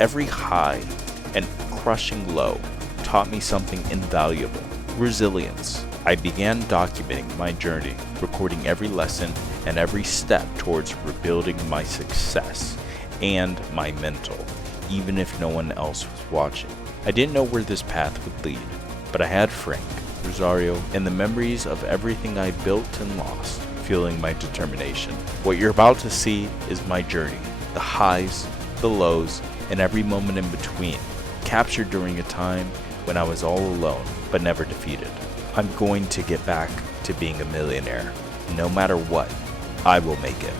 Every high and crushing low taught me something invaluable: resilience. I began documenting my journey, recording every lesson and every step towards rebuilding my success and my mental, even if no one else was watching. I didn't know where this path would lead, but I had Frank, Rosario, and the memories of everything I built and lost fueling my determination. What you're about to see is my journey, the highs, the lows, and every moment in between, captured during a time when I was all alone but never defeated. I'm going to get back to being a millionaire. No matter what, I will make it.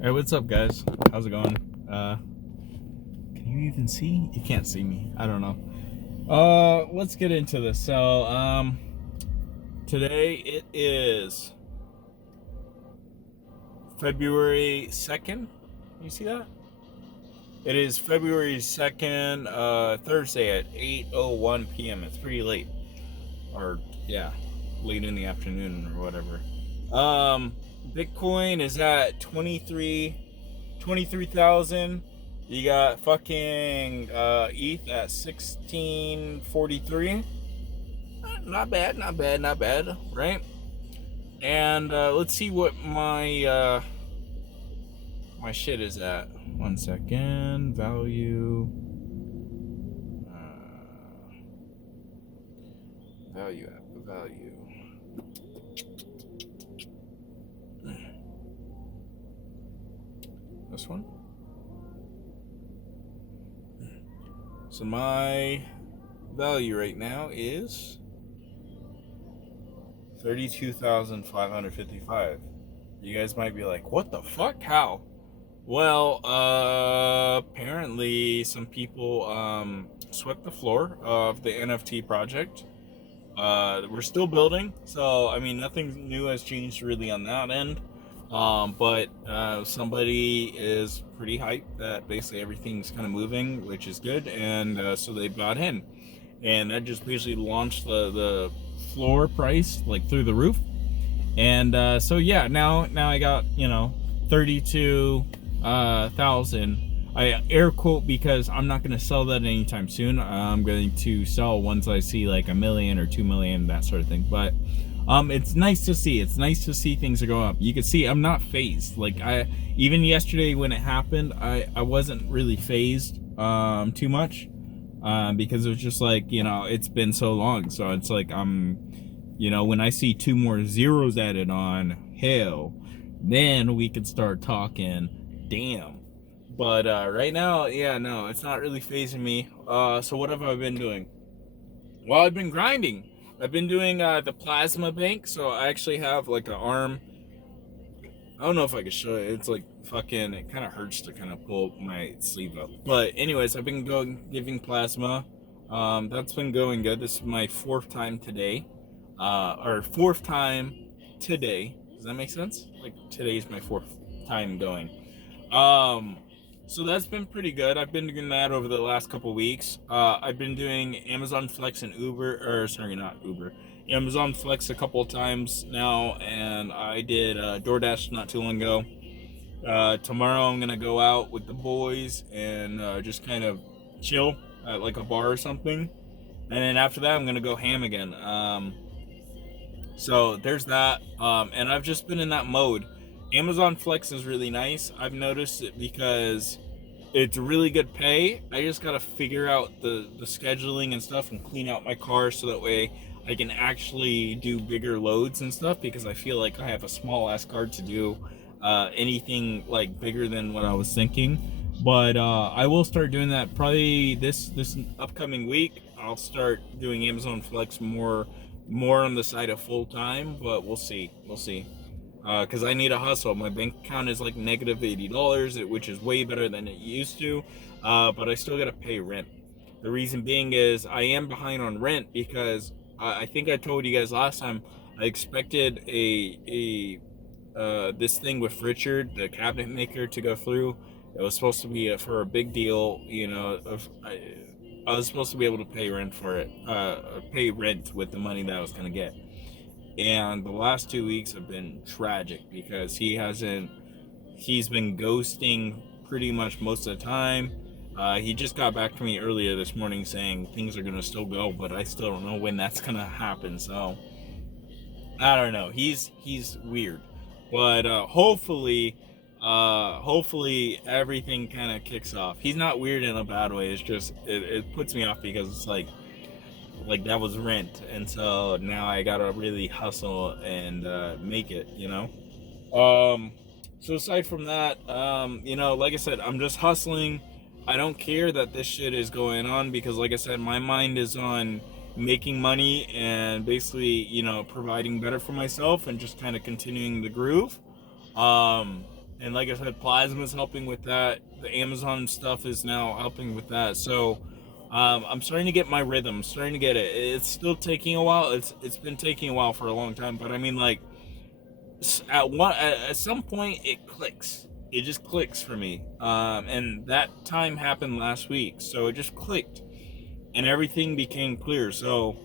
Hey, what's up, guys? How's it going? Can you even see? You can't see me. I don't know. Let's get into this. So, today it is February 2nd. You see that? It is February 2nd, Thursday at 8:01 p.m. It's pretty late. Or, yeah, late in the afternoon or whatever. Bitcoin is at 23,000. You got fucking ETH at 1643. Not bad, right? And let's see what my my shit is at. 1 second. Value. Value. This one. So my value right now is 32,555. You guys might be like, what the fuck? How? Well, apparently some people swept the floor of the NFT project. We're still building, so I mean nothing new has changed really on that end. But somebody is pretty hyped that basically everything's kind of moving, which is good, and so they bought in, and that just basically launched the floor price like through the roof. And so yeah, now I got 32,000. I air quote because I'm not going to sell that anytime soon. I'm going to sell once I see like 1 million or 2 million, that sort of thing. But it's nice to see. It's nice to see things are going up. You can see I'm not phased. Like even yesterday when it happened, I wasn't really phased too much because it was just like it's been so long. So it's like when I see 2 more zeros added on, hell, then we could start talking. Damn. But right now, yeah, no, it's not really phasing me. So what have I been doing? Well, I've been grinding. I've been doing the plasma bank. So I actually have like an arm. I don't know if I can show it. It's like fucking, it kind of hurts to kind of pull my sleeve up. But anyways, I've been giving plasma. That's been going good. This is my 4th time today. Or 4th time today. Does that make sense? Like today's my 4th time going. So that's been pretty good. I've been doing that over the last couple weeks. I've been doing Amazon Flex and Amazon Flex a couple of times now, and I did DoorDash not too long ago. Tomorrow I'm gonna go out with the boys and just kind of chill at like a bar or something, and then after that I'm gonna go ham again. So there's that, and I've just been in that mode. Amazon Flex is really nice. I've noticed it because it's really good pay. I just gotta figure out the scheduling and stuff and clean out my car so that way I can actually do bigger loads and stuff, because I feel like I have a small ass car to do anything like bigger than what I was thinking. But I will start doing that probably this upcoming week. I'll start doing Amazon Flex more on the side of full time, but we'll see. Because I need a hustle. My bank account is like negative $80, which is way better than it used to, but I still gotta pay rent. The reason being is I am behind on rent because I think I told you guys last time I expected this thing with Richard, the cabinet maker, to go through. It was supposed to be for a big deal, I was supposed to be able to pay rent for it, pay rent with the money that I was gonna get. And the last 2 weeks have been tragic because he's been ghosting pretty much most of the time. He just got back to me earlier this morning saying things are gonna still go, but I still don't know when that's gonna happen. So I don't know. He's weird, but hopefully everything kind of kicks off. He's not weird in a bad way. It's just it puts me off because it's like that was rent, and so now I gotta really hustle and make it. So aside from that, like I said, I'm just hustling. I don't care that this shit is going on because, like I said, my mind is on making money and basically, providing better for myself and just kind of continuing the groove. And like I said, Plasma is helping with that. The Amazon stuff is now helping with that. So I'm starting to get my rhythm. I'm starting to get it. It's still taking a while. It's been taking a while for a long time, but I mean, like, at some point it clicks. It just clicks for me, and that time happened last week, so it just clicked and everything became clear. So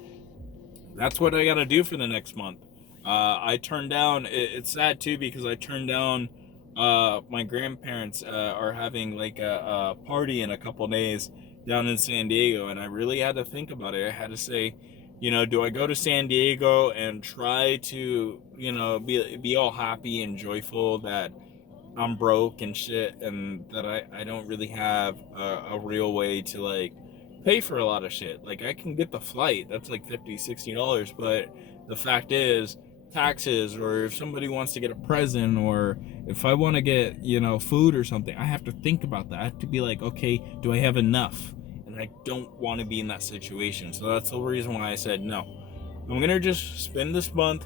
that's what I gotta do for the next month. I turned down, it's sad too because I turned down, my grandparents are having like a party in a couple days down in San Diego, and I really had to think about it. I had to say, do I go to San Diego and try to, be all happy and joyful that I'm broke and shit, and that I don't really have a real way to like pay for a lot of shit. Like, I can get the flight, that's like $50-$60, but the fact is, taxes, or if somebody wants to get a present, or if I want to get, food or something, I have to think about that. I have to be like, okay, do I have enough? And I don't want to be in that situation. So that's the reason why I said no. I'm gonna just spend this month,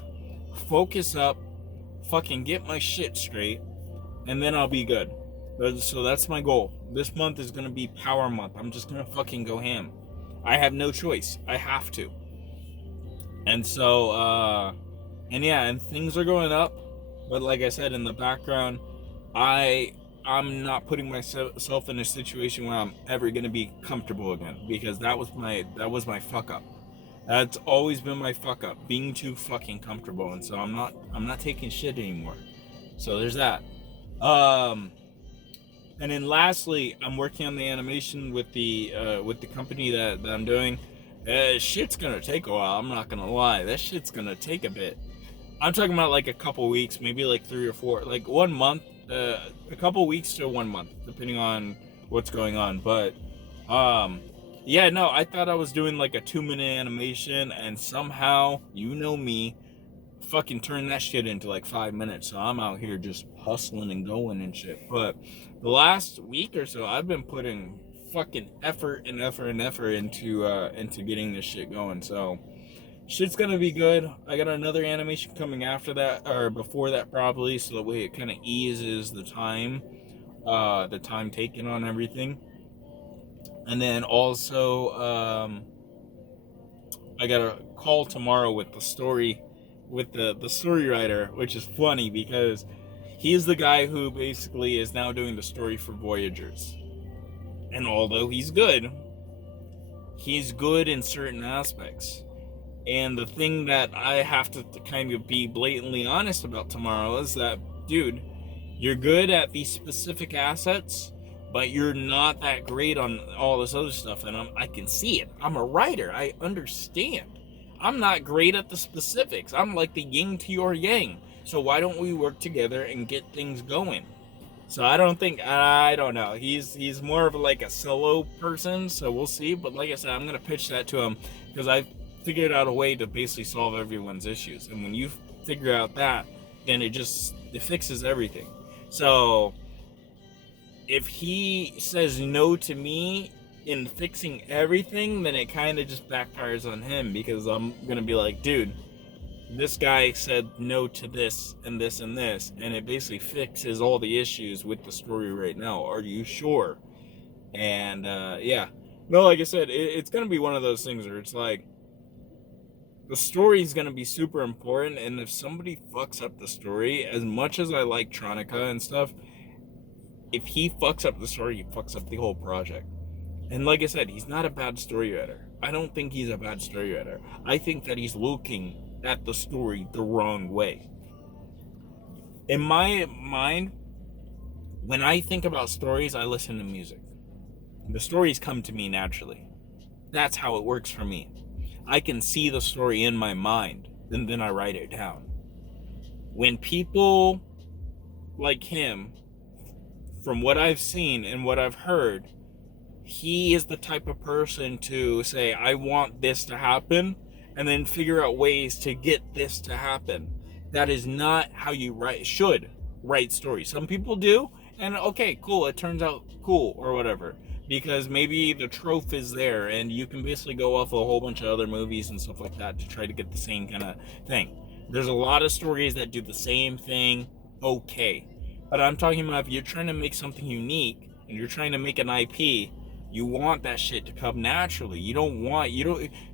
focus up, fucking get my shit straight, and then I'll be good. So that's my goal. This month is gonna be power month. I'm just gonna fucking go ham. I have no choice. I have to. And so, and things are going up. But like I said, in the background, I'm not putting myself in a situation where I'm ever gonna be comfortable again, because that was my fuck up. That's always been my fuck up, being too fucking comfortable, and so I'm not taking shit anymore. So there's that. And then lastly, I'm working on the animation with the company that I'm doing. Shit's gonna take a while. I'm not gonna lie. That shit's gonna take a bit. I'm talking about like a couple weeks, maybe like 3 or 4, like 1 month, a couple weeks to 1 month, depending on what's going on. But I thought I was doing like a 2-minute animation, and somehow, me, fucking turn that shit into like 5 minutes. So I'm out here just hustling and going and shit. But the last week or so, I've been putting fucking effort into getting this shit going. So shit's gonna be good. I got another animation coming after that, or before that probably, so that way it kind of eases the time taken on everything. And then also, I got a call tomorrow with the story, with the story writer, which is funny because he's the guy who basically is now doing the story for Voyagers. And although he's good in certain aspects. And the thing that I have to kind of be blatantly honest about tomorrow is that, dude, you're good at these specific assets, but you're not that great on all this other stuff. And I can see it. I'm a writer. I understand. I'm not great at the specifics. I'm like the yin to your yang. So why don't we work together and get things going? So I don't know. He's more of like a solo person, so we'll see. But like I said, I'm gonna pitch that to him because I figured out a way to basically solve everyone's issues. And when you figure out that, then it fixes everything. So if he says no to me in fixing everything, then it kind of just backfires on him, because I'm gonna be like, dude, this guy said no to this and this and this, and it basically fixes all the issues with the story right now. Are you sure? And no, like I said, it's gonna be one of those things where it's like, the story is gonna be super important, and if somebody fucks up the story, as much as I like Tronica and stuff, if he fucks up the story, he fucks up the whole project. And like I said, he's not a bad story writer. I don't think he's a bad story writer. I think that he's looking at the story the wrong way. In my mind, when I think about stories, I listen to music. The stories come to me naturally. That's how it works for me. I can see the story in my mind, and then I write it down. When people like him, from what I've seen and what I've heard, he is the type of person to say, I want this to happen, and then figure out ways to get this to happen. That is not how you should write stories. Some people do, and okay, cool, it turns out cool or whatever, because maybe the trope is there, and you can basically go off a whole bunch of other movies and stuff like that to try to get the same kind of thing. There's a lot of stories that do the same thing, okay. But I'm talking about if you're trying to make something unique, and you're trying to make an IP, you want that shit to come naturally.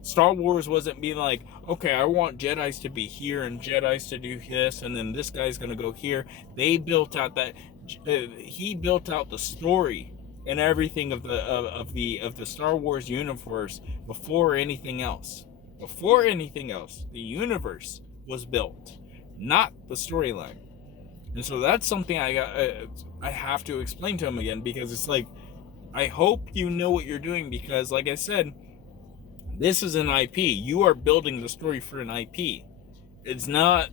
Star Wars wasn't being like, okay, I want Jedis to be here and Jedis to do this, and then this guy's gonna go here. They built out he built out the story and everything of the Star Wars universe before anything else. Before anything else, the universe was built, not the storyline. And so that's something I have to explain to him again, because it's like, I hope you know what you're doing, because like I said, this is an IP. You are building the story for an IP. It's not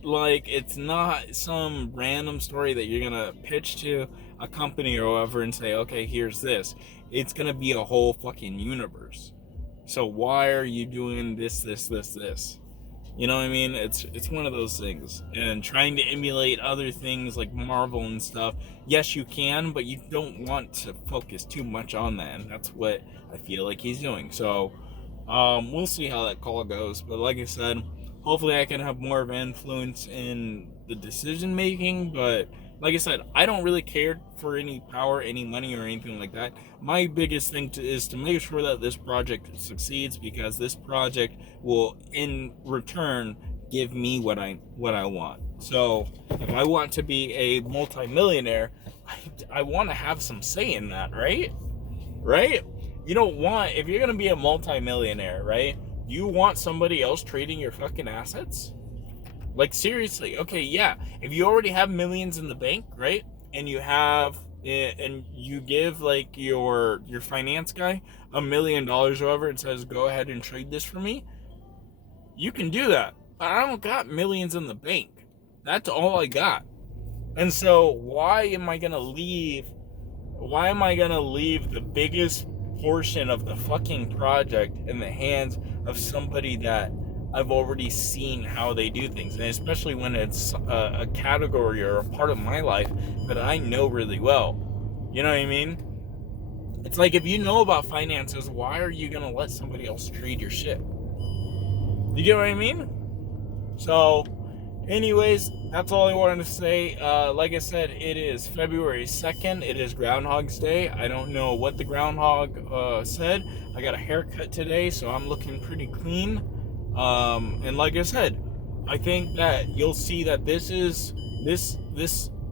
some random story that you're gonna pitch to a company or whatever and say, okay, here's this. It's gonna be a whole fucking universe. So why are you doing this? You know what I mean? It's one of those things. And trying to emulate other things like Marvel and stuff, yes, you can, but you don't want to focus too much on that. And that's what I feel like he's doing. So we'll see how that call goes. But like I said, hopefully I can have more of an influence in the decision making. But like I said, I don't really care for any power, any money, or anything like that. My biggest thing is to make sure that this project succeeds, because this project will, in return, give me what I want. So if I want to be a multimillionaire, I want to have some say in that, right? Right? You don't want, if you're gonna be a multimillionaire, right? You want somebody else trading your fucking assets? Like, seriously, okay, yeah. If you already have millions in the bank, right? And you give like your finance guy $1 million or whatever and says, go ahead and trade this for me, you can do that. But I don't got millions in the bank. That's all I got. And so why am I gonna leave the biggest portion of the fucking project in the hands of somebody that I've already seen how they do things, and especially when it's a category or a part of my life that I know really well. You know what I mean? It's like, if you know about finances, why are you gonna let somebody else trade your shit? You get what I mean? So, anyways, that's all I wanted to say. Like I said, it is February 2nd. It is Groundhog's Day. I don't know what the groundhog said. I got a haircut today, so I'm looking pretty clean. And like I said, I think that you'll see that this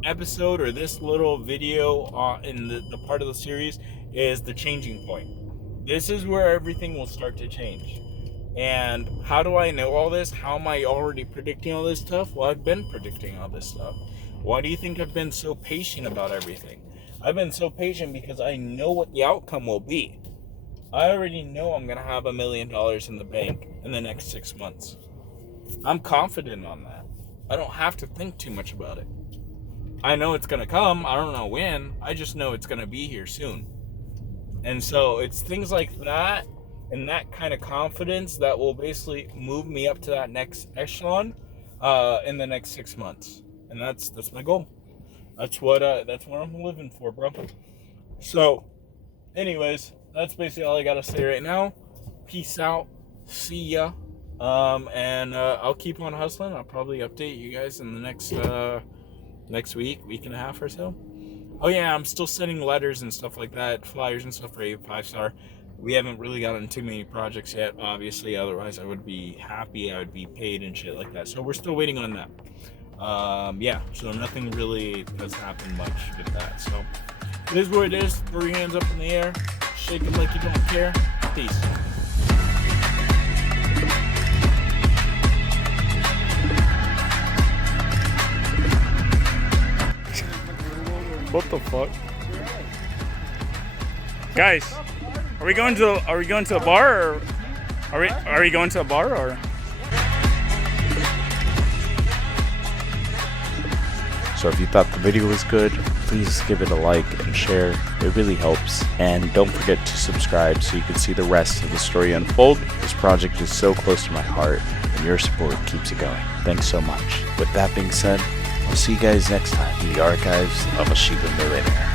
episode, or this little video in the part of the series, is the changing point. This is where everything will start to change. And how do I know all this? How am I already predicting all this stuff? Well, I've been predicting all this stuff. Why do you think I've been so patient about everything? I've been so patient because I know what the outcome will be. I already know I'm going to have $1 million in the bank in the next 6 months. I'm confident on that. I don't have to think too much about it. I know it's going to come. I don't know when. I just know it's going to be here soon. And so it's things like that and that kind of confidence that will basically move me up to that next echelon in the next 6 months. And that's my goal. That's what I'm living for, bro. So, anyways, that's basically all I gotta say right now. Peace out. See ya. And I'll keep on hustling. I'll probably update you guys in the next week and a half or so. Oh yeah, I'm still sending letters and stuff like that, flyers and stuff for a 5-star. We haven't really gotten too many projects yet, obviously. Otherwise, I would be happy. I would be paid and shit like that. So we're still waiting on that. Yeah, so nothing really has happened much with that. So it is what it is. Throw your hands up in the air. Shake them like you don't care. Peace. What the fuck? Guys, are we going to a bar or are we going to a bar or? So if you thought the video was good, please give it a like and share. It really helps. And don't forget to subscribe so you can see the rest of the story unfold. This project is so close to my heart, and your support keeps it going. Thanks so much. With that being said, I'll see you guys next time in the archives of a Shiba Millionaire.